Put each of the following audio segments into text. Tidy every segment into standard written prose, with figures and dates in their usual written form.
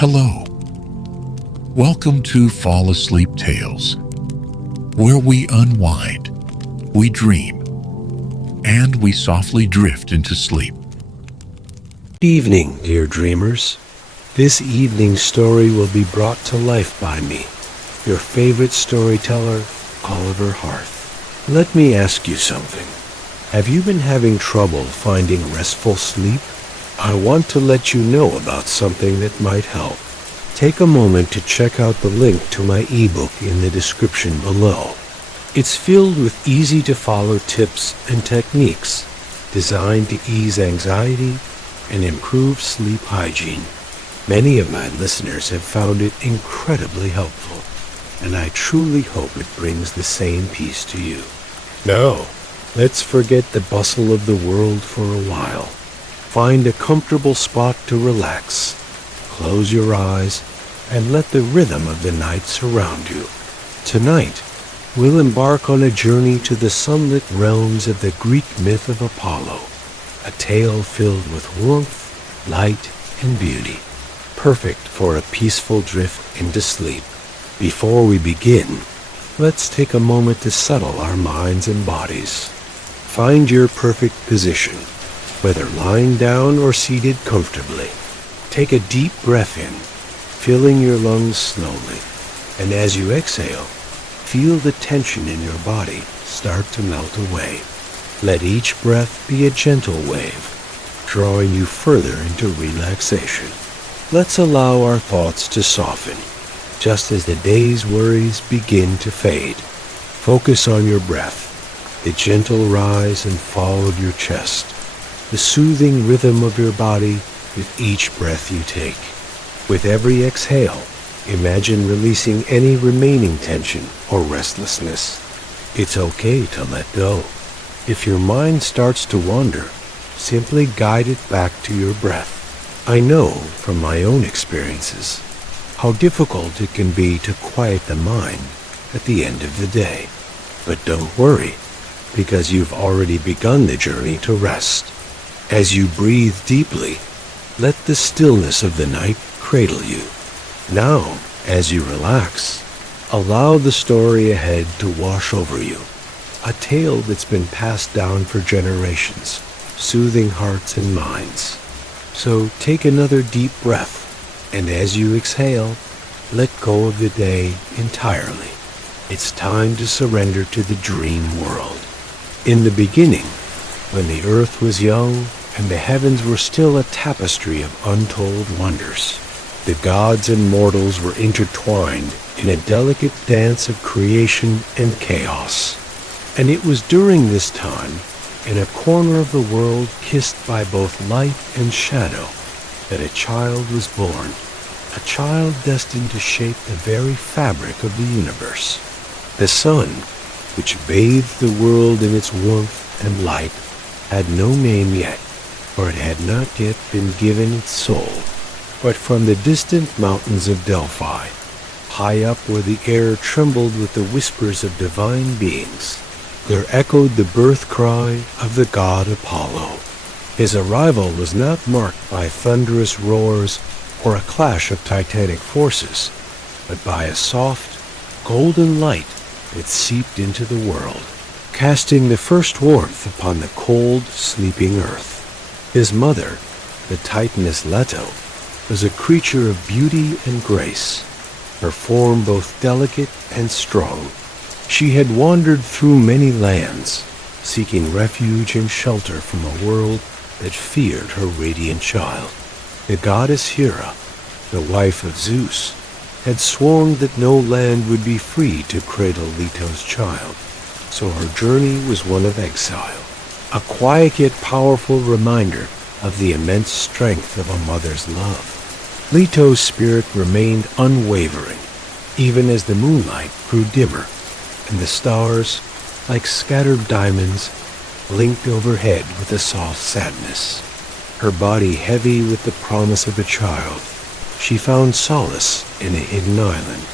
Hello. Welcome to Fall Asleep Tales, where we unwind, we dream, and we softly drift into sleep. Good evening, dear dreamers. This evening's story will be brought to life by me, your favorite storyteller, Oliver Harth. Let me ask you something. Have you been having trouble finding restful sleep? I want to let you know about something that might help. Take a moment to check out the link to my ebook in the description below. It's filled with easy-to-follow tips and techniques designed to ease anxiety and improve sleep hygiene. Many of my listeners have found it incredibly helpful, and I truly hope it brings the same peace to you. Now, let's forget the bustle of the world for a while. Find a comfortable spot to relax. Close your eyes and let the rhythm of the night surround you. Tonight, we'll embark on a journey to the sunlit realms of the Greek myth of Apollo, a tale filled with warmth, light, and beauty, perfect for a peaceful drift into sleep. Before we begin, let's take a moment to settle our minds and bodies. Find your perfect position, whether lying down or seated comfortably. Take a deep breath in, filling your lungs slowly, and as you exhale, feel the tension in your body start to melt away. Let each breath be a gentle wave, drawing you further into relaxation. Let's allow our thoughts to soften, just as the day's worries begin to fade. Focus on your breath, the gentle rise and fall of your chest, the soothing rhythm of your body with each breath you take. With every exhale, imagine releasing any remaining tension or restlessness. It's okay to let go. If your mind starts to wander, simply guide it back to your breath. I know from my own experiences how difficult it can be to quiet the mind at the end of the day. But don't worry, because you've already begun the journey to rest. As you breathe deeply, let the stillness of the night cradle you. Now, as you relax, allow the story ahead to wash over you, a tale that's been passed down for generations, soothing hearts and minds. So take another deep breath, and as you exhale, let go of the day entirely. It's time to surrender to the dream world. In the beginning, when the earth was young and the heavens were still a tapestry of untold wonders, the gods and mortals were intertwined in a delicate dance of creation and chaos. And it was during this time, in a corner of the world kissed by both light and shadow, that a child was born, a child destined to shape the very fabric of the universe. The sun, which bathed the world in its warmth and light, had no name yet, for it had not yet been given its soul. But from the distant mountains of Delphi, high up where the air trembled with the whispers of divine beings, there echoed the birth cry of the god Apollo. His arrival was not marked by thunderous roars or a clash of titanic forces, but by a soft, golden light that seeped into the world, casting the first warmth upon the cold, sleeping earth. His mother, the Titaness Leto, was a creature of beauty and grace, her form both delicate and strong. She had wandered through many lands, seeking refuge and shelter from a world that feared her radiant child. The goddess Hera, the wife of Zeus, had sworn that no land would be free to cradle Leto's child, so her journey was one of exile, a quiet yet powerful reminder of the immense strength of a mother's love. Leto's spirit remained unwavering, even as the moonlight grew dimmer, and the stars, like scattered diamonds, blinked overhead with a soft sadness. Her body heavy with the promise of a child, she found solace in a hidden island,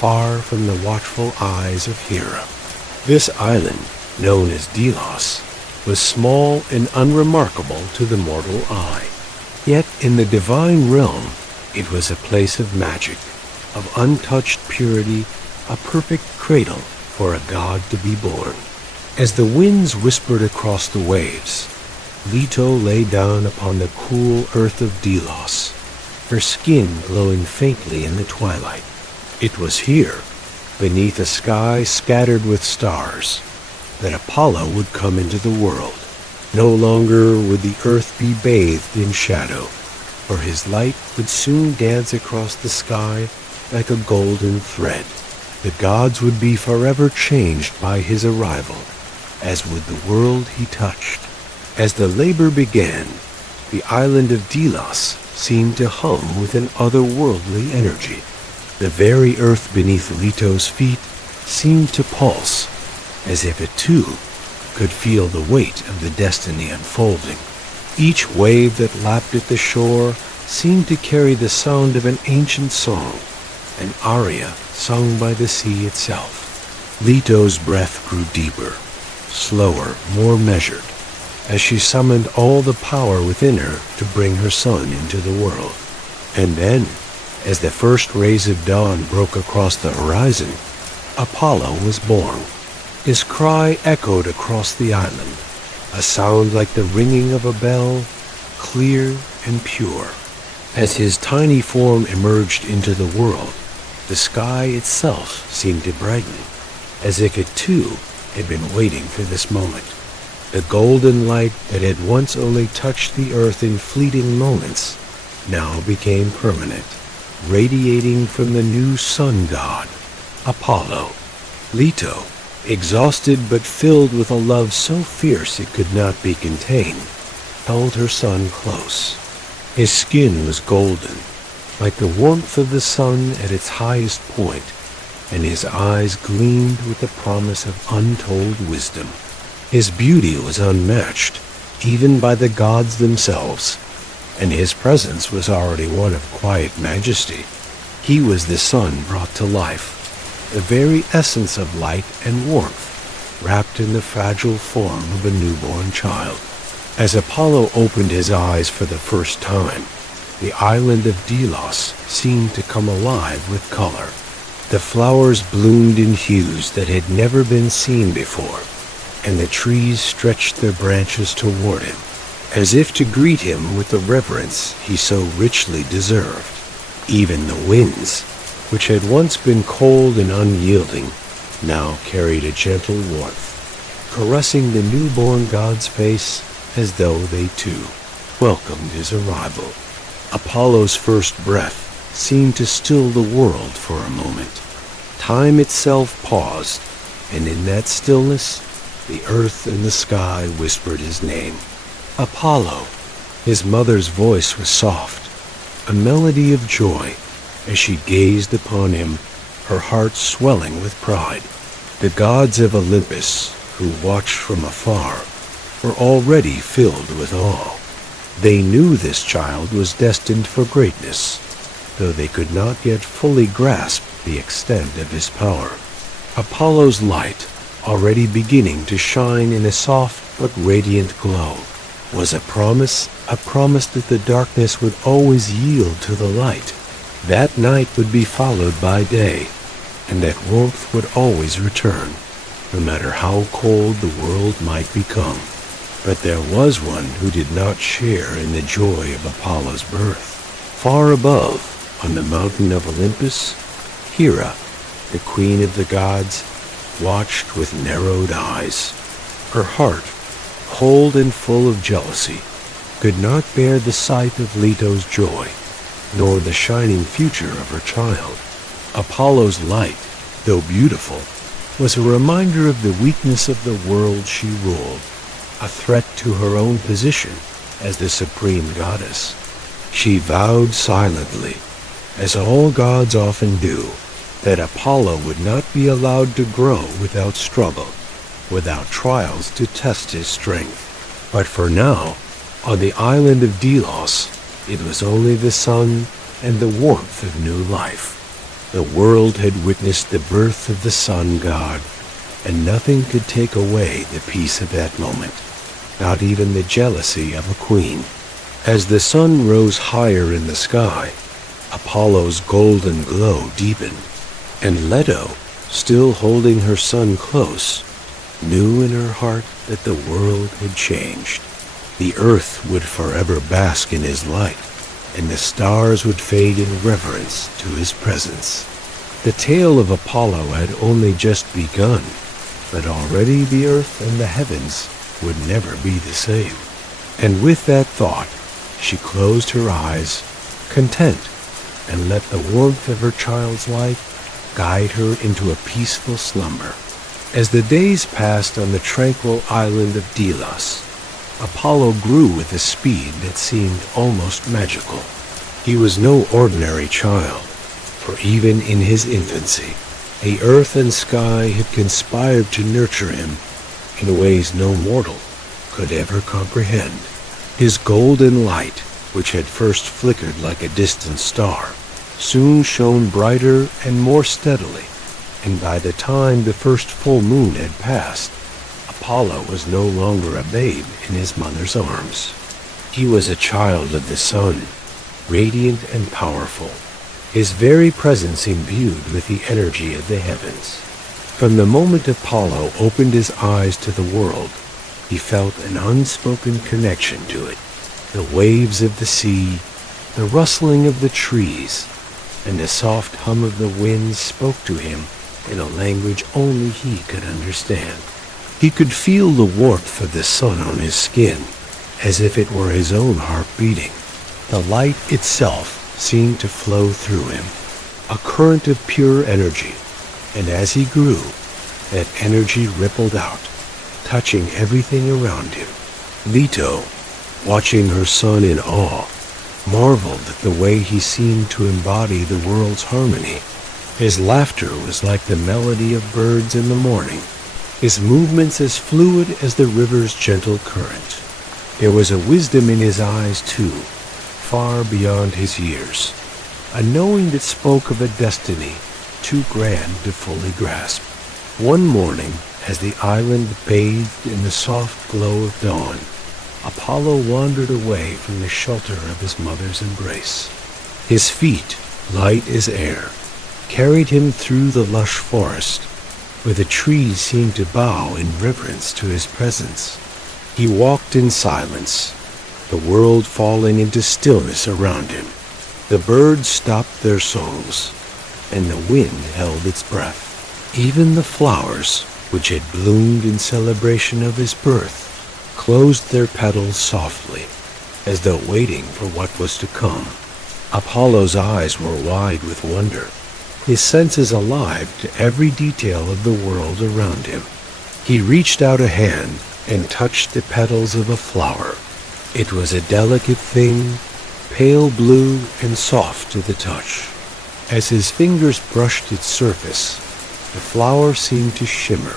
far from the watchful eyes of Hera. This island, known as Delos, was small and unremarkable to the mortal eye. Yet in the divine realm, It was a place of magic, of untouched purity, a perfect cradle for a god to be born. As the winds whispered across the waves, Leto lay down upon the cool earth of Delos, her skin glowing faintly in the twilight. It was here, beneath a sky scattered with stars, that Apollo would come into the world. No longer would the earth be bathed in shadow, for his light would soon dance across the sky like a golden thread. The gods would be forever changed by his arrival, as would the world he touched. As the labor began, the island of Delos seemed to hum with an otherworldly energy. The very earth beneath Leto's feet seemed to pulse, as if it too could feel the weight of the destiny unfolding. Each wave that lapped at the shore seemed to carry the sound of an ancient song, an aria sung by the sea itself. Leto's breath grew deeper, slower, more measured, as she summoned all the power within her to bring her son into the world. And then, as the first rays of dawn broke across the horizon, Apollo was born. His cry echoed across the island, a sound like the ringing of a bell, clear and pure. As his tiny form emerged into the world, the sky itself seemed to brighten, as if it too had been waiting for this moment. The golden light that had once only touched the earth in fleeting moments now became permanent, radiating from the new sun god, Apollo. Leto, exhausted but filled with a love so fierce it could not be contained, held her son close. His skin was golden, like the warmth of the sun at its highest point, and his eyes gleamed with the promise of untold wisdom. His beauty was unmatched, even by the gods themselves, and his presence was already one of quiet majesty. He was the sun brought to life, the very essence of light and warmth, wrapped in the fragile form of a newborn child. As Apollo opened his eyes for the first time, the island of Delos seemed to come alive with color. The flowers bloomed in hues that had never been seen before, and the trees stretched their branches toward him, as if to greet him with the reverence he so richly deserved. Even the winds, which had once been cold and unyielding, now carried a gentle warmth, caressing the newborn god's face as though they too welcomed his arrival. Apollo's first breath seemed to still the world for a moment. Time itself paused, and in that stillness, the earth and the sky whispered his name. Apollo. His mother's voice was soft, a melody of joy, as she gazed upon him, her heart swelling with pride. The gods of Olympus, who watched from afar, were already filled with awe. They knew this child was destined for greatness, though they could not yet fully grasp the extent of his power. Apollo's light, already beginning to shine in a soft but radiant glow, was a promise that the darkness would always yield to the light. That night would be followed by day, and that warmth would always return, no matter how cold the world might become. But there was one who did not share in the joy of Apollo's birth. Far above, on the mountain of Olympus, Hera, the queen of the gods, watched with narrowed eyes. Her heart, cold and full of jealousy, could not bear the sight of Leto's joy, nor the shining future of her child. Apollo's light, though beautiful, was a reminder of the weakness of the world she ruled, a threat to her own position as the supreme goddess. She vowed silently, as all gods often do, that Apollo would not be allowed to grow without struggle, without trials to test his strength. But for now, on the island of Delos, it was only the sun and the warmth of new life. The world had witnessed the birth of the sun god, and nothing could take away the peace of that moment, not even the jealousy of a queen. As the sun rose higher in the sky, Apollo's golden glow deepened, and Leto, still holding her son close, knew in her heart that the world had changed. The earth would forever bask in his light, and the stars would fade in reverence to his presence. The tale of Apollo had only just begun, but already the earth and the heavens would never be the same. And with that thought, she closed her eyes, content, and let the warmth of her child's life guide her into a peaceful slumber. As the days passed on the tranquil island of Delos, Apollo grew with a speed that seemed almost magical. He was no ordinary child, for even in his infancy, the earth and sky had conspired to nurture him in ways no mortal could ever comprehend. His golden light, which had first flickered like a distant star, soon shone brighter and more steadily, and by the time the first full moon had passed, Apollo was no longer a babe in his mother's arms. He was a child of the sun, radiant and powerful, his very presence imbued with the energy of the heavens. From the moment Apollo opened his eyes to the world, he felt an unspoken connection to it. The waves of the sea, the rustling of the trees, and the soft hum of the wind spoke to him in a language only he could understand. He could feel the warmth of the sun on his skin, as if it were his own heart beating. The light itself seemed to flow through him, a current of pure energy, and as he grew, that energy rippled out, touching everything around him. Leto, watching her son in awe, marveled at the way he seemed to embody the world's harmony. His laughter was like the melody of birds in the morning, his movements as fluid as the river's gentle current. There was a wisdom in his eyes, too, far beyond his years, a knowing that spoke of a destiny too grand to fully grasp. One morning, as the island bathed in the soft glow of dawn, Apollo wandered away from the shelter of his mother's embrace. His feet, light as air, carried him through the lush forest, where the trees seemed to bow in reverence to his presence. He walked in silence, the world falling into stillness around him. The birds stopped their songs, and the wind held its breath. Even the flowers, which had bloomed in celebration of his birth, closed their petals softly, as though waiting for what was to come. Apollo's eyes were wide with wonder, his senses alive to every detail of the world around him. He reached out a hand and touched the petals of a flower. It was a delicate thing, pale blue and soft to the touch. As his fingers brushed its surface, the flower seemed to shimmer,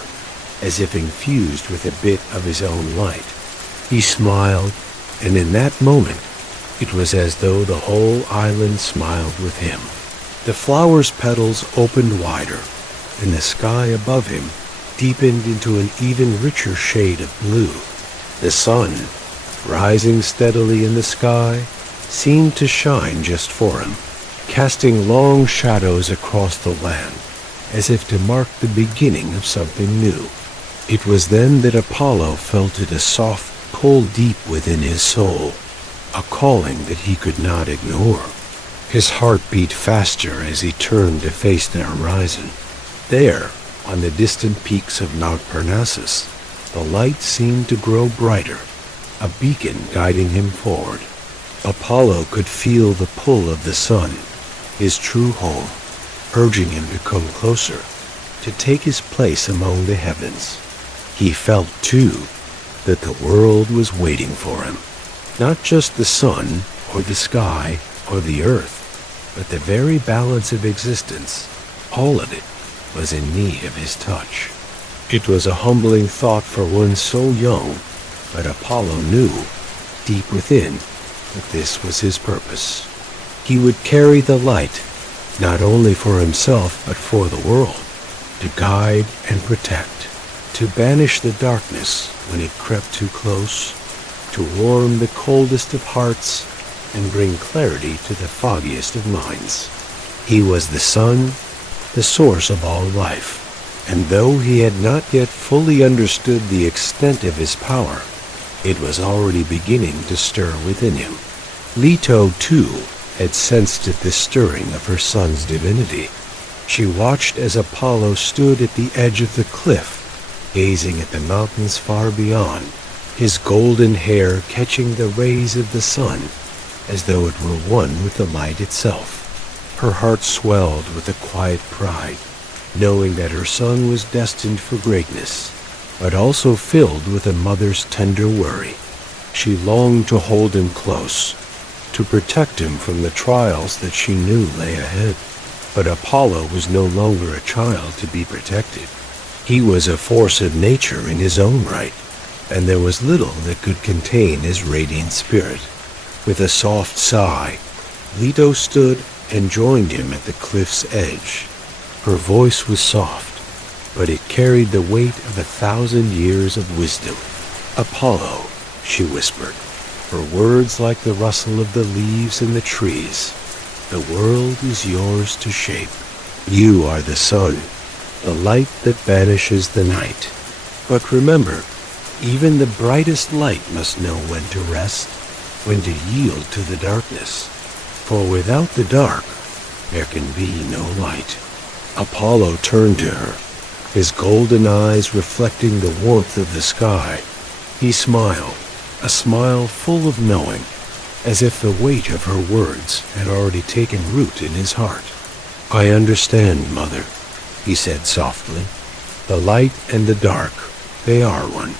as if infused with a bit of his own light. He smiled, and in that moment, it was as though the whole island smiled with him. The flower's petals opened wider, and the sky above him deepened into an even richer shade of blue. The sun, rising steadily in the sky, seemed to shine just for him, casting long shadows across the land, as if to mark the beginning of something new. It was then that Apollo felt it a soft pull deep within his soul, a calling that he could not ignore. His heart beat faster as he turned to face the horizon. There, on the distant peaks of Mount Parnassus, the light seemed to grow brighter, a beacon guiding him forward. Apollo could feel the pull of the sun, his true home, urging him to come closer, to take his place among the heavens. He felt, too, that the world was waiting for him. Not just the sun, or the sky, or the earth, but the very balance of existence, all of it, was in need of his touch. It was a humbling thought for one so young, but Apollo knew, deep within, that this was his purpose. He would carry the light, not only for himself but for the world, to guide and protect, to banish the darkness when it crept too close, to warm the coldest of hearts, and bring clarity to the foggiest of minds. He was the sun, the source of all life, and though he had not yet fully understood the extent of his power, it was already beginning to stir within him. Leto, too, had sensed at the stirring of her son's divinity. She watched as Apollo stood at the edge of the cliff, gazing at the mountains far beyond, his golden hair catching the rays of the sun as though it were one with the light itself. Her heart swelled with a quiet pride, knowing that her son was destined for greatness, but also filled with a mother's tender worry. She longed to hold him close, to protect him from the trials that she knew lay ahead. But Apollo was no longer a child to be protected. He was a force of nature in his own right, and there was little that could contain his radiant spirit. With a soft sigh, Leto stood and joined him at the cliff's edge. Her voice was soft, but it carried the weight of 1,000 years of wisdom. "Apollo," she whispered, her words like the rustle of the leaves in the trees, "the world is yours to shape. You are the sun, the light that banishes the night. But remember, even the brightest light must know when to rest, when to yield to the darkness. For without the dark, there can be no light." Apollo turned to her, his golden eyes reflecting the warmth of the sky. He smiled, a smile full of knowing, as if the weight of her words had already taken root in his heart. "I understand, Mother," he said softly. "The light and the dark, they are one,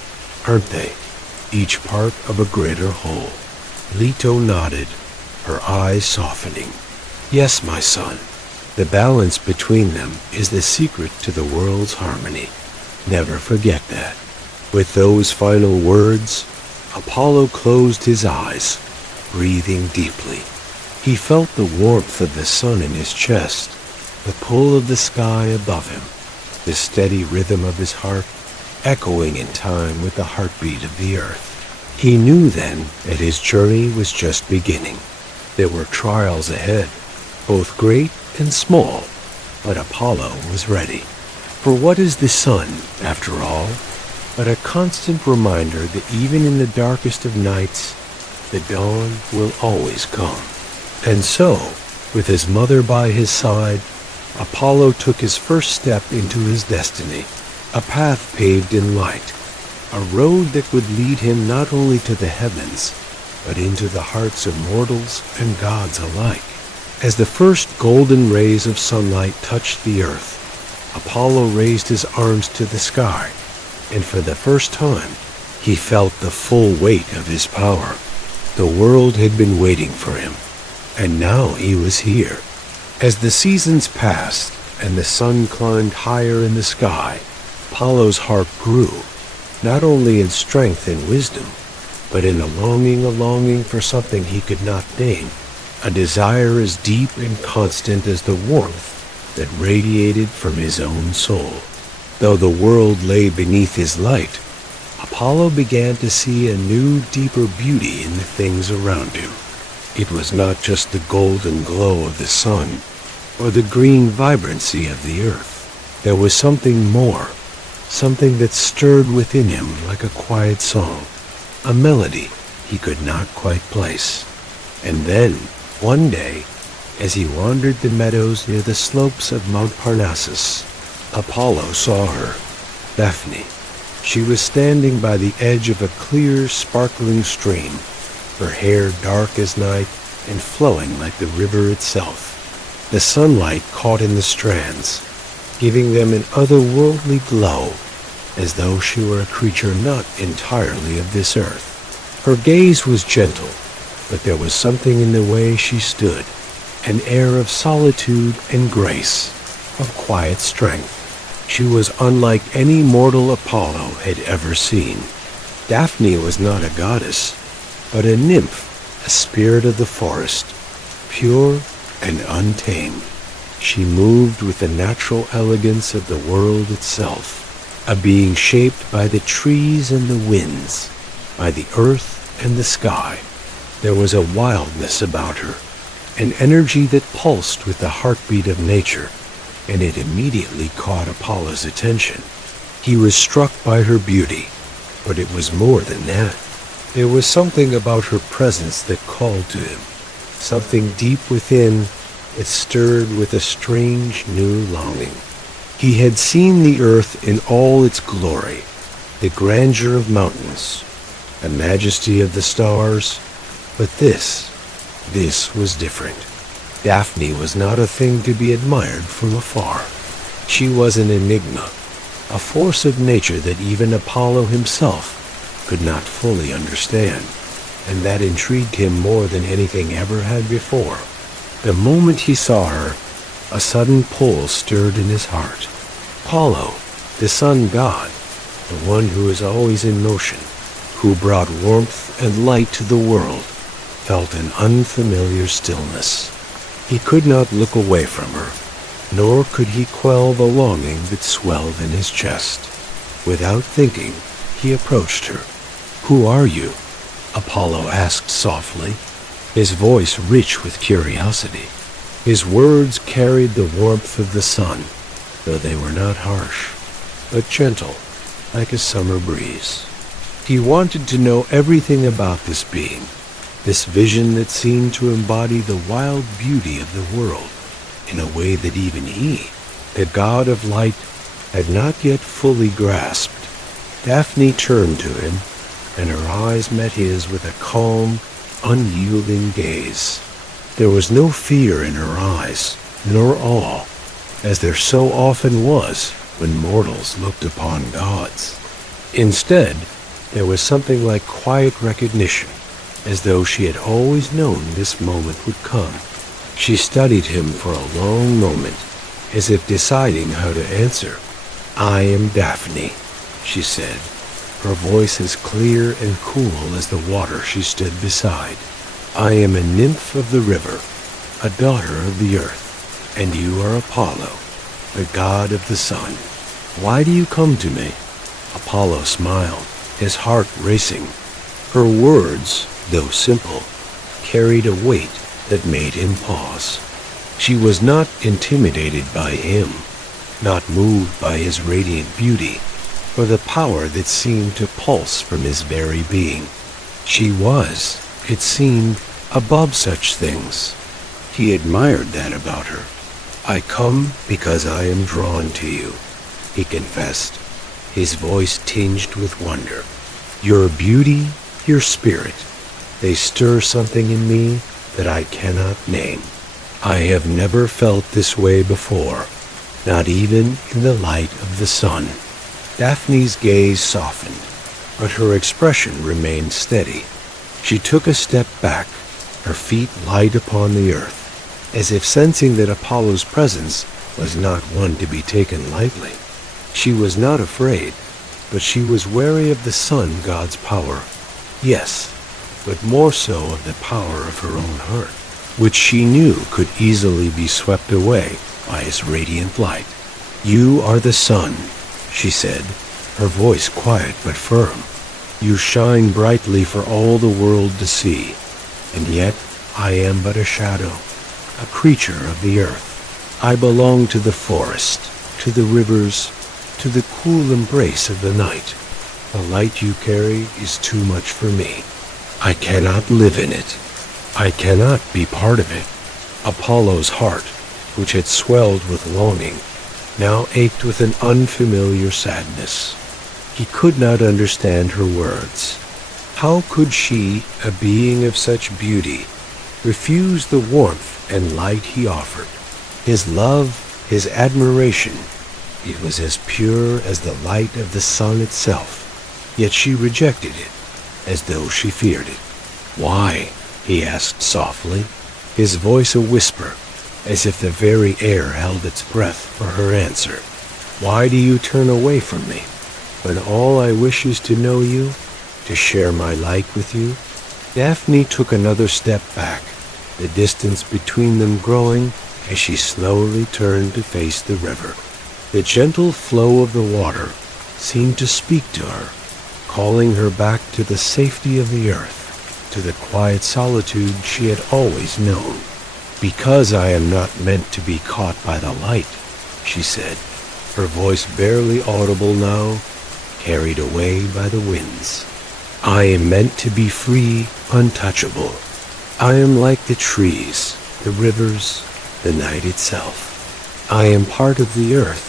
aren't they? Each part of a greater whole." Leto nodded, her eyes softening. "Yes, my son. The balance between them is the secret to the world's harmony. Never forget that." With those final words, Apollo closed his eyes, breathing deeply. He felt the warmth of the sun in his chest, the pull of the sky above him, the steady rhythm of his heart echoing in time with the heartbeat of the earth. He knew then that his journey was just beginning. There were trials ahead, both great and small, but Apollo was ready. For what is the sun, after all, but a constant reminder that even in the darkest of nights, the dawn will always come. And so, with his mother by his side, Apollo took his first step into his destiny, a path paved in light, a road that would lead him not only to the heavens, but into the hearts of mortals and gods alike. As the first golden rays of sunlight touched the earth, Apollo raised his arms to the sky, and for the first time, he felt the full weight of his power. The world had been waiting for him, and now he was here. As the seasons passed and the sun climbed higher in the sky, Apollo's heart grew, not only in strength and wisdom, but in a longing for something he could not name, a desire as deep and constant as the warmth that radiated from his own soul. Though the world lay beneath his light, Apollo began to see a new, deeper beauty in the things around him. It was not just the golden glow of the sun, or the green vibrancy of the earth. There was something more, something that stirred within him like a quiet song, a melody he could not quite place. And then, one day, as he wandered the meadows near the slopes of Mount Parnassus, Apollo saw her, Daphne. She was standing by the edge of a clear, sparkling stream, her hair dark as night and flowing like the river itself. The sunlight caught in the strands, giving them an otherworldly glow, as though she were a creature not entirely of this earth. Her gaze was gentle, but there was something in the way she stood, an air of solitude and grace, of quiet strength. She was unlike any mortal Apollo had ever seen. Daphne was not a goddess, but a nymph, a spirit of the forest, pure and untamed. She moved with the natural elegance of the world itself, a being shaped by the trees and the winds, by the earth and the sky. There was a wildness about her, an energy that pulsed with the heartbeat of nature, and it immediately caught Apollo's attention. He was struck by her beauty, but it was more than that. There was something about her presence that called to him, something deep within that stirred with a strange new longing. He had seen the earth in all its glory, the grandeur of mountains, the majesty of the stars, but this was different. Daphne was not a thing to be admired from afar. She was an enigma, a force of nature that even Apollo himself could not fully understand, and that intrigued him more than anything ever had before. The moment he saw her, a sudden pull stirred in his heart. Apollo, the sun god, the one who is always in motion, who brought warmth and light to the world, felt an unfamiliar stillness. He could not look away from her, nor could he quell the longing that swelled in his chest. Without thinking, he approached her. "Who are you?" Apollo asked softly, his voice rich with curiosity. His words carried the warmth of the sun, though they were not harsh, but gentle, like a summer breeze. He wanted to know everything about this being, this vision that seemed to embody the wild beauty of the world in a way that even he, the god of light, had not yet fully grasped. Daphne turned to him, and her eyes met his with a calm, unyielding gaze. There was no fear in her eyes, nor awe, as there so often was when mortals looked upon gods. Instead, there was something like quiet recognition, as though she had always known this moment would come. She studied him for a long moment, as if deciding how to answer. "I am Daphne," she said, her voice as clear and cool as the water she stood beside. "I am a nymph of the river, a daughter of the earth, and you are Apollo, the god of the sun. Why do you come to me?" Apollo smiled, his heart racing. Her words, though simple, carried a weight that made him pause. She was not intimidated by him, not moved by his radiant beauty, or the power that seemed to pulse from his very being. She was, it seemed, above such things. He admired that about her. "I come because I am drawn to you," he confessed, his voice tinged with wonder. "Your beauty, your spirit, they stir something in me that I cannot name. I have never felt this way before, not even in the light of the sun." Daphne's gaze softened, but her expression remained steady. She took a step back, her feet light upon the earth, as if sensing that Apollo's presence was not one to be taken lightly. She was not afraid, but she was wary of the sun god's power. Yes, but more so of the power of her own heart, which she knew could easily be swept away by his radiant light. "You are the sun," she said, her voice quiet but firm. "You shine brightly for all the world to see, and yet I am but a shadow, a creature of the earth. I belong to the forest, to the rivers, to the cool embrace of the night. The light you carry is too much for me. I cannot live in it. I cannot be part of it." Apollo's heart, which had swelled with longing, now ached with an unfamiliar sadness. He could not understand her words. How could she, a being of such beauty, refuse the warmth and light he offered? His love, his admiration, it was as pure as the light of the sun itself, yet she rejected it, as though she feared it. "Why?" he asked softly, his voice a whisper, as if the very air held its breath for her answer. "Why do you turn away from me, when all I wish is to know you, to share my light with you?" Daphne took another step back, the distance between them growing as she slowly turned to face the river. The gentle flow of the water seemed to speak to her, calling her back to the safety of the earth, to the quiet solitude she had always known. "Because I am not meant to be caught by the light," she said, her voice barely audible now, carried away by the winds. "I am meant to be free, untouchable. I am like the trees, the rivers, the night itself. I am part of the earth,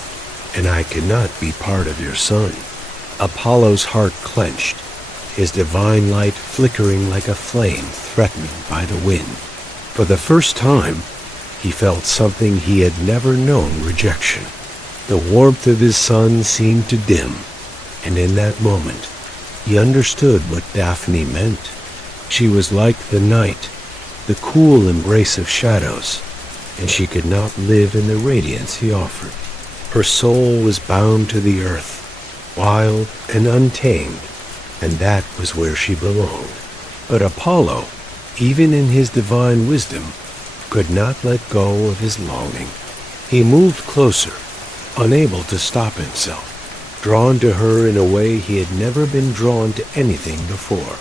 and I cannot be part of your sun." Apollo's heart clenched, his divine light flickering like a flame threatened by the wind. For the first time, he felt something he had never known: rejection. The warmth of his sun seemed to dim, and in that moment, he understood what Daphne meant. She was like the night, the cool embrace of shadows, and she could not live in the radiance he offered. Her soul was bound to the earth, wild and untamed, and that was where she belonged. But Apollo, even in his divine wisdom, could not let go of his longing. He moved closer, unable to stop himself, drawn to her in a way he had never been drawn to anything before.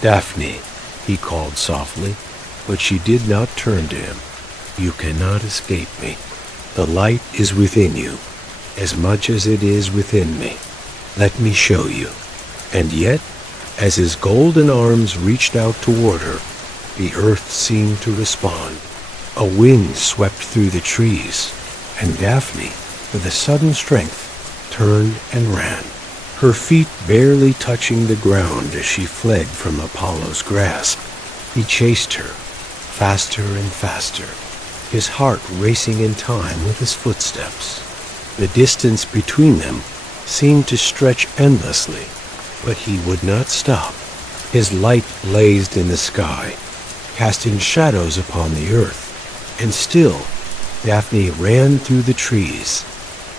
"Daphne," he called softly, but she did not turn to him. "You cannot escape me. The light is within you, as much as it is within me. Let me show you." And yet, as his golden arms reached out toward her, the earth seemed to respond. A wind swept through the trees, and Daphne, with a sudden strength, turned and ran, her feet barely touching the ground as she fled from Apollo's grasp. He chased her, faster and faster, his heart racing in time with his footsteps. The distance between them seemed to stretch endlessly, but he would not stop. His light blazed in the sky, casting shadows upon the earth, and still Daphne ran through the trees,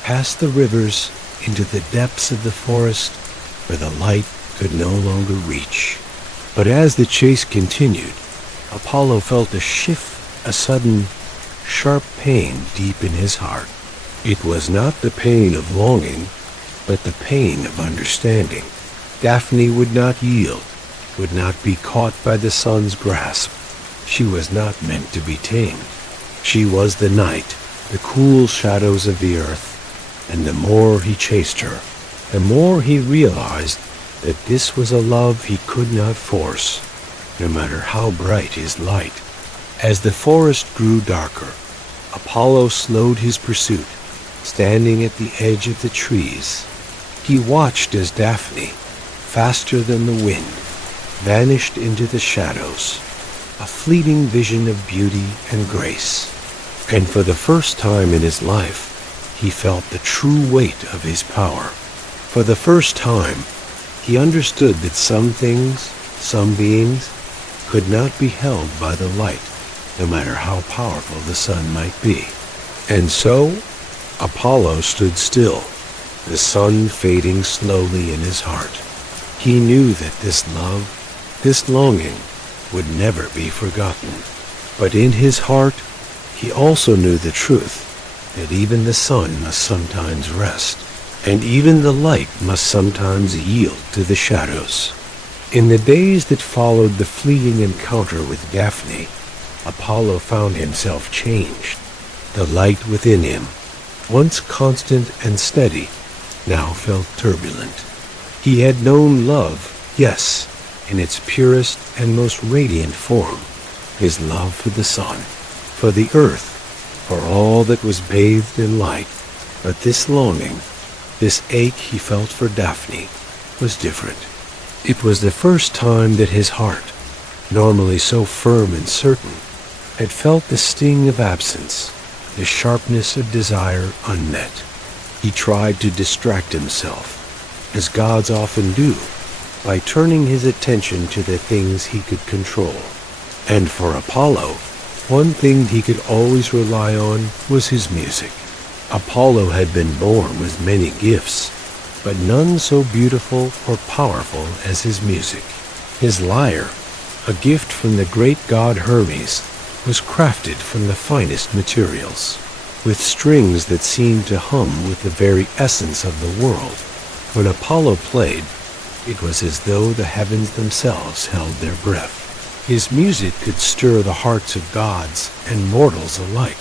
past the rivers, into the depths of the forest where the light could no longer reach. But as the chase continued, Apollo felt a shift, a sudden, sharp pain deep in his heart. It was not the pain of longing, but the pain of understanding. Daphne would not yield, would not be caught by the sun's grasp. She was not meant to be tamed. She was the night, the cool shadows of the earth, and the more he chased her, the more he realized that this was a love he could not force, no matter how bright his light. As the forest grew darker, Apollo slowed his pursuit, standing at the edge of the trees. He watched as Daphne, faster than the wind, vanished into the shadows, a fleeting vision of beauty and grace. And for the first time in his life, he felt the true weight of his power. For the first time, he understood that some things, some beings, could not be held by the light, no matter how powerful the sun might be. And so, Apollo stood still, the sun fading slowly in his heart. He knew that this love, this longing, would never be forgotten. But in his heart, he also knew the truth, that even the sun must sometimes rest, and even the light must sometimes yield to the shadows. In the days that followed the fleeting encounter with Daphne, Apollo found himself changed. The light within him, once constant and steady, now felt turbulent. He had known love, yes, in its purest and most radiant form, his love for the sun, for the earth, for all that was bathed in light. But this longing, this ache he felt for Daphne, was different. It was the first time that his heart, normally so firm and certain, had felt the sting of absence, the sharpness of desire unmet. He tried to distract himself, as gods often do, by turning his attention to the things he could control. And for Apollo, one thing he could always rely on was his music. Apollo had been born with many gifts, but none so beautiful or powerful as his music. His lyre, a gift from the great god Hermes, was crafted from the finest materials, with strings that seemed to hum with the very essence of the world. When Apollo played, it was as though the heavens themselves held their breath. His music could stir the hearts of gods and mortals alike,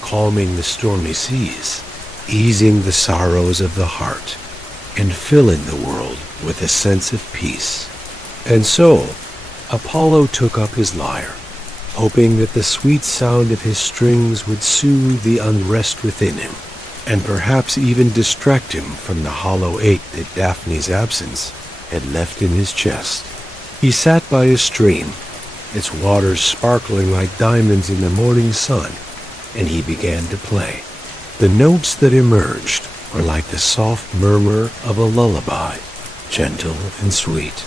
calming the stormy seas, easing the sorrows of the heart, and filling the world with a sense of peace. And so, Apollo took up his lyre, hoping that the sweet sound of his strings would soothe the unrest within him, and perhaps even distract him from the hollow ache that Daphne's absence had left in his chest. He sat by a stream, its waters sparkling like diamonds in the morning sun, and he began to play. The notes that emerged were like the soft murmur of a lullaby, gentle and sweet.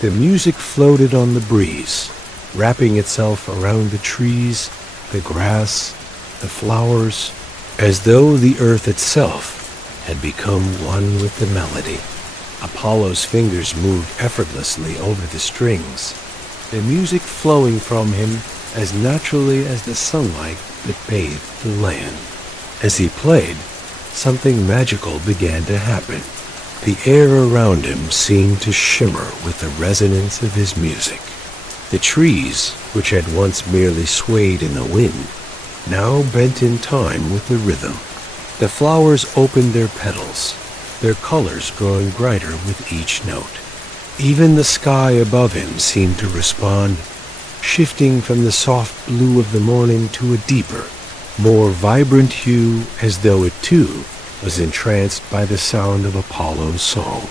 The music floated on the breeze, wrapping itself around the trees, the grass, the flowers, as though the earth itself had become one with the melody. Apollo's fingers moved effortlessly over the strings, the music flowing from him as naturally as the sunlight that bathed the land. As he played, something magical began to happen. The air around him seemed to shimmer with the resonance of his music. The trees, which had once merely swayed in the wind, now bent in time with the rhythm. The flowers opened their petals, their colors growing brighter with each note. Even the sky above him seemed to respond, shifting from the soft blue of the morning to a deeper, more vibrant hue, as though it too was entranced by the sound of Apollo's song.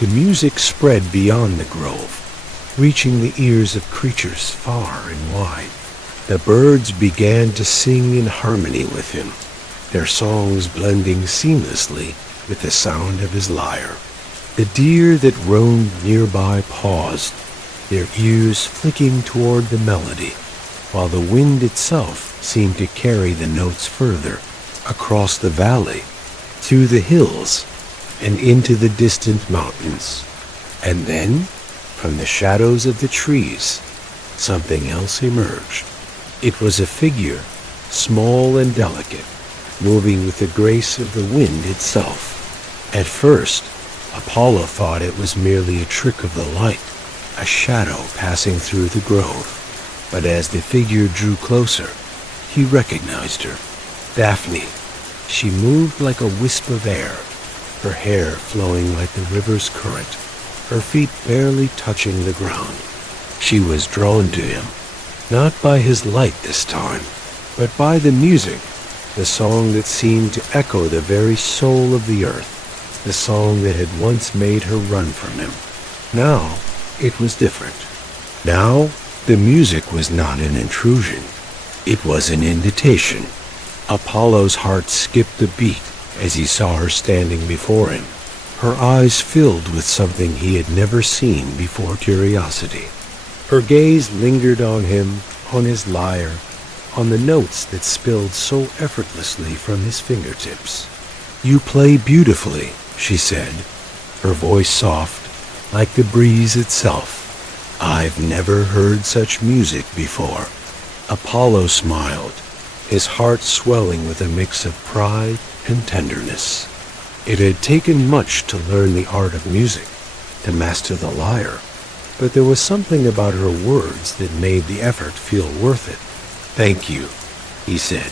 The music spread beyond the grove, reaching the ears of creatures far and wide. The birds began to sing in harmony with him, their songs blending seamlessly with the sound of his lyre. The deer that roamed nearby paused, their ears flicking toward the melody, while the wind itself seemed to carry the notes further, across the valley, through the hills, and into the distant mountains. And then, from the shadows of the trees, something else emerged. It was a figure, small and delicate, moving with the grace of the wind itself. At first, Apollo thought it was merely a trick of the light, a shadow passing through the grove. But as the figure drew closer, he recognized her. Daphne. She moved like a wisp of air, her hair flowing like the river's current, her feet barely touching the ground. She was drawn to him, not by his light this time, but by the music, the song that seemed to echo the very soul of the earth, the song that had once made her run from him. Now, it was different. Now, the music was not an intrusion. It was an invitation. Apollo's heart skipped a beat as he saw her standing before him, her eyes filled with something he had never seen before: curiosity. Her gaze lingered on him, on his lyre, on the notes that spilled so effortlessly from his fingertips. "You play beautifully," she said, her voice soft, like the breeze itself. "I've never heard such music before." Apollo smiled, his heart swelling with a mix of pride and tenderness. It had taken much to learn the art of music, to master the lyre, but there was something about her words that made the effort feel worth it. "Thank you," he said,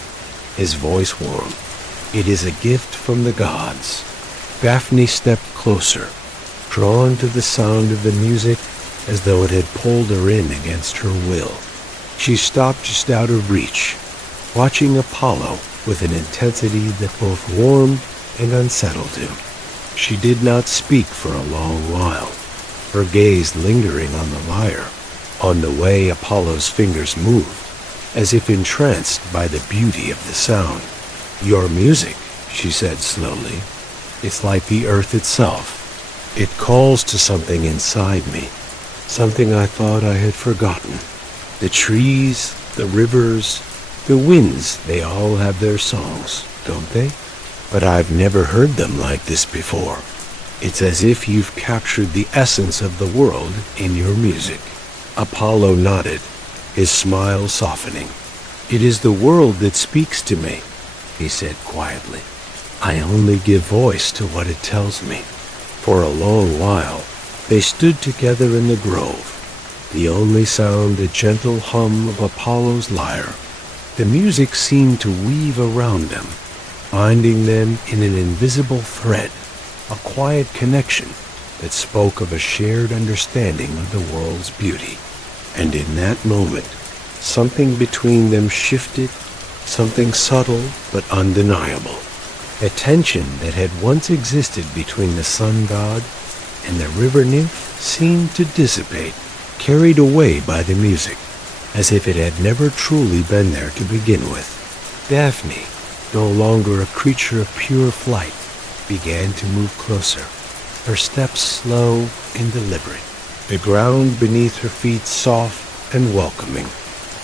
his voice warm. "It is a gift from the gods." Daphne stepped closer, drawn to the sound of the music as though it had pulled her in against her will. She stopped just out of reach, watching Apollo with an intensity that both warmed and unsettled him. She did not speak for a long while, her gaze lingering on the lyre, on the way Apollo's fingers moved, as if entranced by the beauty of the sound. "Your music," she said slowly, "it's like the earth itself. It calls to something inside me, something I thought I had forgotten. The trees, the rivers, the winds, they all have their songs, don't they? But I've never heard them like this before. It's as if you've captured the essence of the world in your music." Apollo nodded, his smile softening. "It is the world that speaks to me," he said quietly. "I only give voice to what it tells me." For a long while, they stood together in the grove, the only sound the gentle hum of Apollo's lyre. The music seemed to weave around them, binding them in an invisible thread, a quiet connection that spoke of a shared understanding of the world's beauty. And in that moment, something between them shifted, something subtle but undeniable. A tension that had once existed between the sun god and the river nymph seemed to dissipate, carried away by the music, as if it had never truly been there to begin with. Daphne, no longer a creature of pure flight, began to move closer, her steps slow and deliberate, the ground beneath her feet soft and welcoming.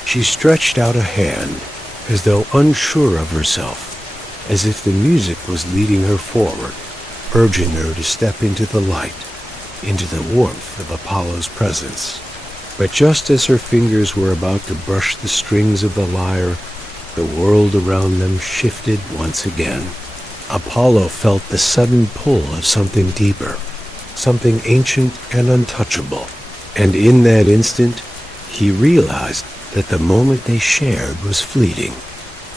She stretched out a hand, as though unsure of herself, as if the music was leading her forward, urging her to step into the light, into the warmth of Apollo's presence. But just as her fingers were about to brush the strings of the lyre, the world around them shifted once again. Apollo felt the sudden pull of something deeper, something ancient and untouchable, and in that instant, he realized that the moment they shared was fleeting.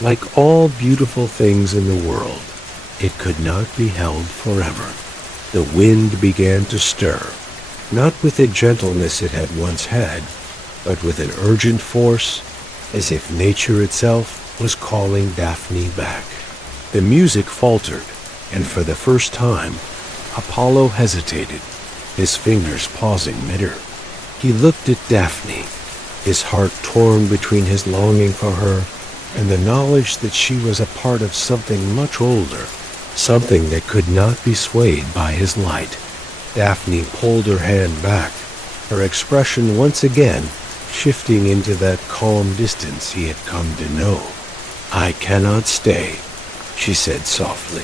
Like all beautiful things in the world, it could not be held forever. The wind began to stir, not with the gentleness it had once had, but with an urgent force, as if nature itself was calling Daphne back. The music faltered, and for the first time, Apollo hesitated, his fingers pausing mid-air. He looked at Daphne, his heart torn between his longing for her and the knowledge that she was a part of something much older, something that could not be swayed by his light. Daphne pulled her hand back, her expression once again shifting into that calm distance he had come to know. "I cannot stay," she said softly,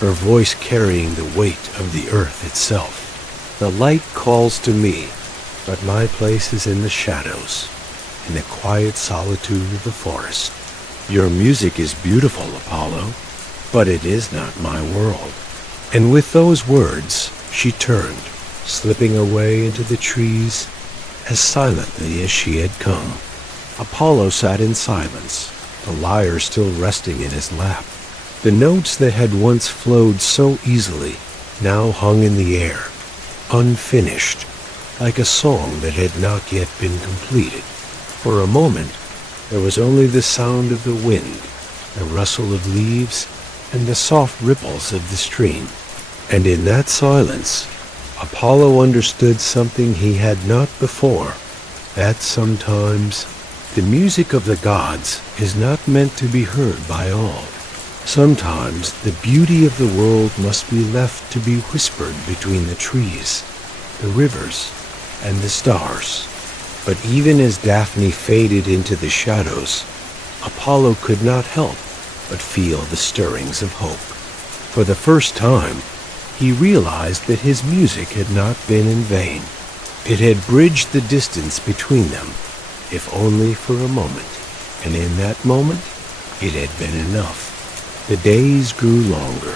her voice carrying the weight of the earth itself. "The light calls to me, but my place is in the shadows, in the quiet solitude of the forest. Your music is beautiful, Apollo, but it is not my world." And with those words, she turned, slipping away into the trees as silently as she had come. Apollo sat in silence, the lyre still resting in his lap. The notes that had once flowed so easily now hung in the air, unfinished, like a song that had not yet been completed. For a moment, there was only the sound of the wind, the rustle of leaves, and the soft ripples of the stream. And in that silence, Apollo understood something he had not before, that sometimes the music of the gods is not meant to be heard by all. Sometimes the beauty of the world must be left to be whispered between the trees, the rivers, and the stars. But even as Daphne faded into the shadows, Apollo could not help but feel the stirrings of hope. For the first time, he realized that his music had not been in vain. It had bridged the distance between them, if only for a moment, and in that moment, it had been enough. The days grew longer,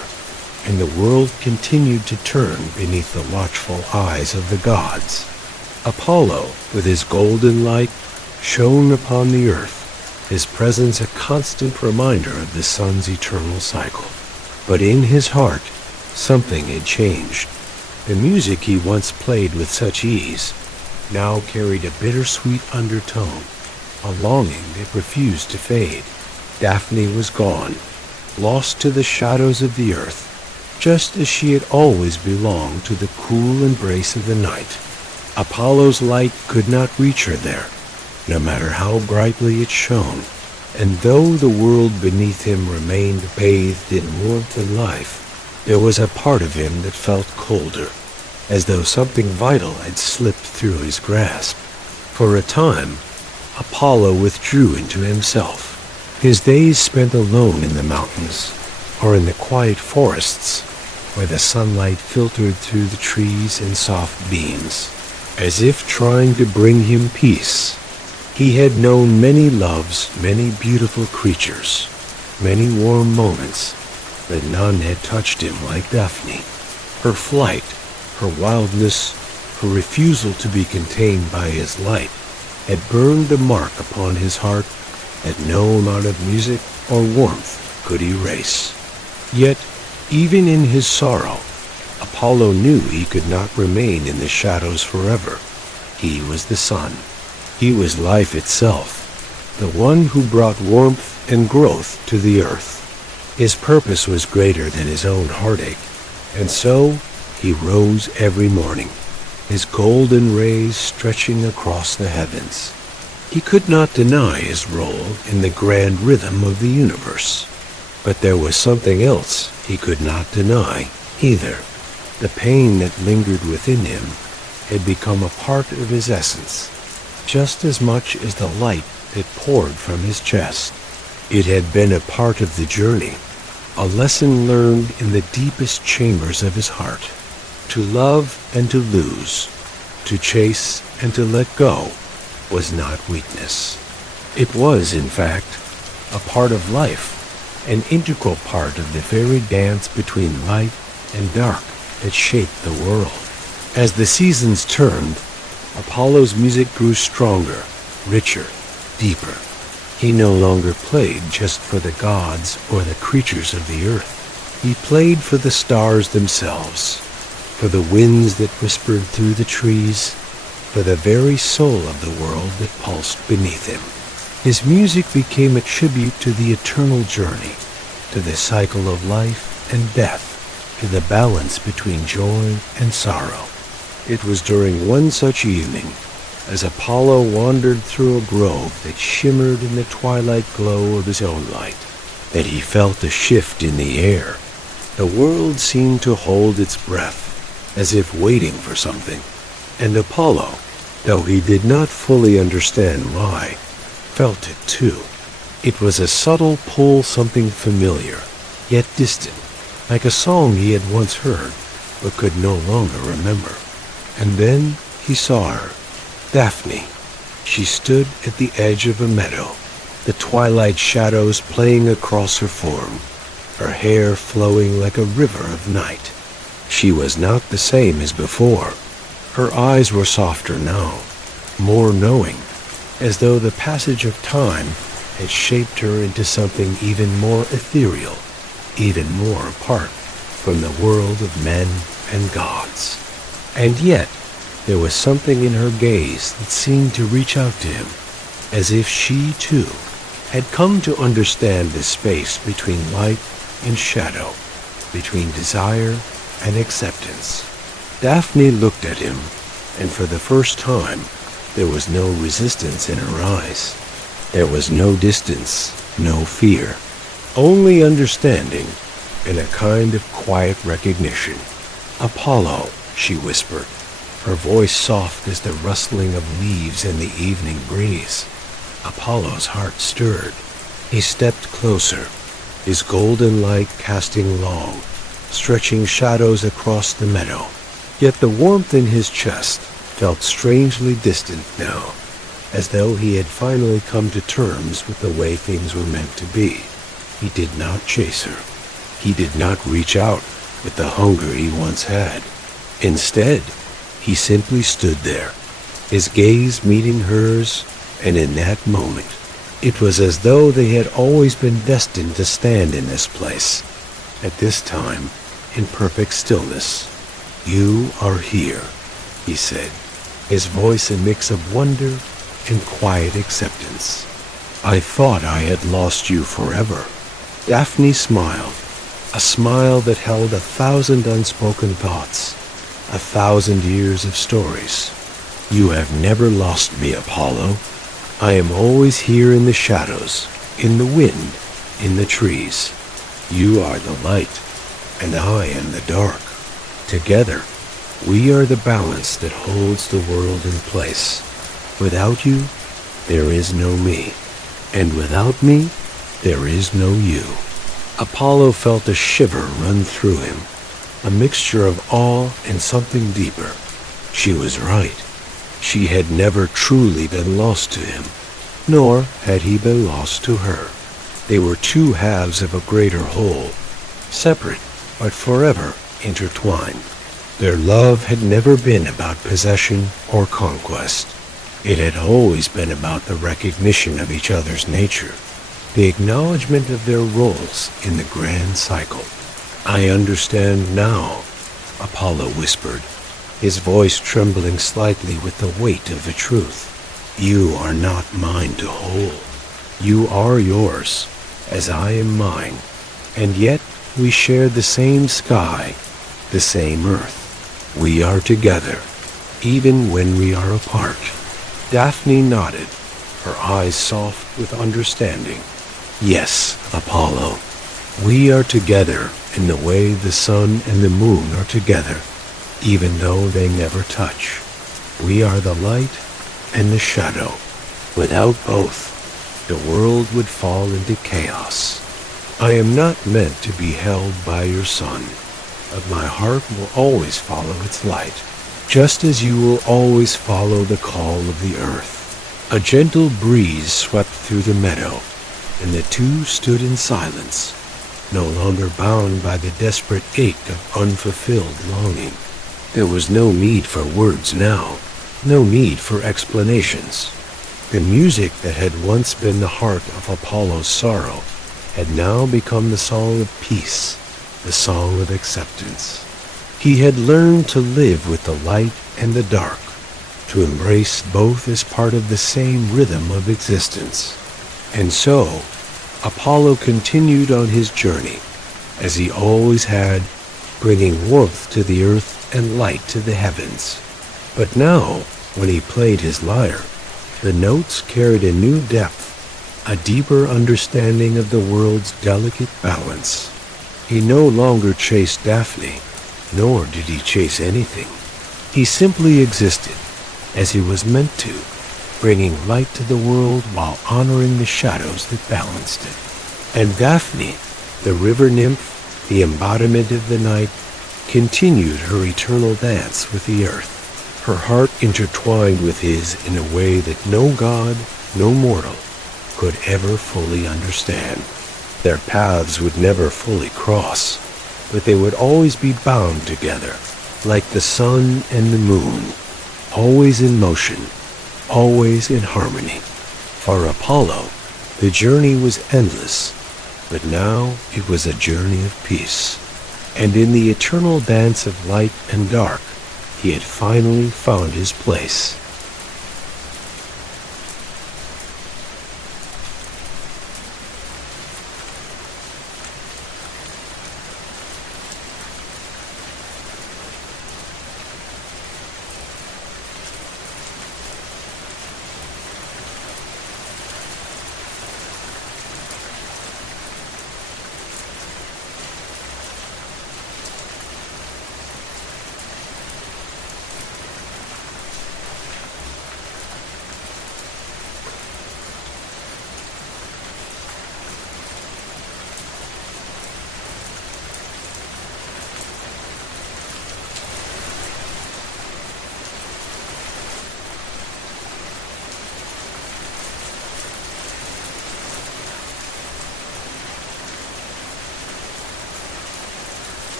and the world continued to turn beneath the watchful eyes of the gods. Apollo, with his golden light, shone upon the earth, his presence a constant reminder of the sun's eternal cycle. But in his heart, something had changed. The music he once played with such ease now carried a bittersweet undertone, a longing that refused to fade. Daphne was gone, lost to the shadows of the earth, just as she had always belonged to the cool embrace of the night. Apollo's light could not reach her there, no matter how brightly it shone, and though the world beneath him remained bathed in warmth and life, there was a part of him that felt colder, as though something vital had slipped through his grasp. For a time, Apollo withdrew into himself, his days spent alone in the mountains, or in the quiet forests, where the sunlight filtered through the trees in soft beams, as if trying to bring him peace. He had known many loves, many beautiful creatures, many warm moments, but none had touched him like Daphne. Her flight, her wildness, her refusal to be contained by his light, had burned a mark upon his heart that no amount of music or warmth could erase. Yet, even in his sorrow, Apollo knew he could not remain in the shadows forever. He was the sun. He was life itself, the one who brought warmth and growth to the earth. His purpose was greater than his own heartache, and so he rose every morning, his golden rays stretching across the heavens. He could not deny his role in the grand rhythm of the universe, but there was something else he could not deny either. The pain that lingered within him had become a part of his essence, just as much as the light that poured from his chest. It had been a part of the journey, a lesson learned in the deepest chambers of his heart. To love and to lose, to chase and to let go, was not weakness. It was, in fact, a part of life, an integral part of the very dance between light and dark that shaped the world. As the seasons turned, Apollo's music grew stronger, richer, deeper. He no longer played just for the gods or the creatures of the earth. He played for the stars themselves, for the winds that whispered through the trees, for the very soul of the world that pulsed beneath him. His music became a tribute to the eternal journey, to the cycle of life and death, to the balance between joy and sorrow. It was during one such evening, as Apollo wandered through a grove that shimmered in the twilight glow of his own light, that he felt a shift in the air. The world seemed to hold its breath, as if waiting for something. And Apollo, though he did not fully understand why, felt it too. It was a subtle pull, something familiar, yet distant, like a song he had once heard, but could no longer remember. And then he saw her, Daphne. She stood at the edge of a meadow, the twilight shadows playing across her form, her hair flowing like a river of night. She was not the same as before. Her eyes were softer now, more knowing, as though the passage of time had shaped her into something even more ethereal, even more apart from the world of men and gods. And yet, there was something in her gaze that seemed to reach out to him, as if she, too, had come to understand the space between light and shadow, between desire and acceptance. Daphne looked at him, and for the first time, there was no resistance in her eyes. There was no distance, no fear, only understanding and a kind of quiet recognition. "Apollo," she whispered, her voice soft as the rustling of leaves in the evening breeze. Apollo's heart stirred. He stepped closer, his golden light casting long, stretching shadows across the meadow. Yet the warmth in his chest felt strangely distant now, as though he had finally come to terms with the way things were meant to be. He did not chase her. He did not reach out with the hunger he once had. Instead, he simply stood there, his gaze meeting hers, and in that moment, it was as though they had always been destined to stand in this place, at this time, in perfect stillness. "You are here," he said, his voice a mix of wonder and quiet acceptance. "I thought I had lost you forever." Daphne smiled, a smile that held 1,000 unspoken thoughts, 1,000 years of stories. "You have never lost me, Apollo. I am always here in the shadows, in the wind, in the trees. You are the light, and I am the dark. Together, we are the balance that holds the world in place. Without you, there is no me, and without me, there is no you." Apollo felt a shiver run through him, a mixture of awe and something deeper. She was right. She had never truly been lost to him, nor had he been lost to her. They were two halves of a greater whole, separate but forever intertwined. Their love had never been about possession or conquest. It had always been about the recognition of each other's nature, the acknowledgement of their roles in the grand cycle. "I understand now," Apollo whispered, his voice trembling slightly with the weight of the truth. "You are not mine to hold. You are yours, as I am mine, and yet we share the same sky, the same earth. We are together, even when we are apart." Daphne nodded, her eyes soft with understanding. "Yes, Apollo, we are together in the way the sun and the moon are together, even though they never touch. We are the light and the shadow. Without both, the world would fall into chaos. I am not meant to be held by your sun, but my heart will always follow its light, just as you will always follow the call of the earth." A gentle breeze swept through the meadow, and the two stood in silence, no longer bound by the desperate ache of unfulfilled longing. There was no need for words now, no need for explanations. The music that had once been the heart of Apollo's sorrow had now become the song of peace, the song of acceptance. He had learned to live with the light and the dark, to embrace both as part of the same rhythm of existence. And so, Apollo continued on his journey, as he always had, bringing warmth to the earth and light to the heavens. But now, when he played his lyre, the notes carried a new depth, a deeper understanding of the world's delicate balance. He no longer chased Daphne, nor did he chase anything. He simply existed, as he was meant to, bringing light to the world while honoring the shadows that balanced it. And Daphne, the river nymph, the embodiment of the night, continued her eternal dance with the earth, her heart intertwined with his in a way that no god, no mortal, could ever fully understand. Their paths would never fully cross, but they would always be bound together, like the sun and the moon, always in motion, always in harmony. For Apollo, the journey was endless, but now it was a journey of peace. And in the eternal dance of light and dark, he had finally found his place.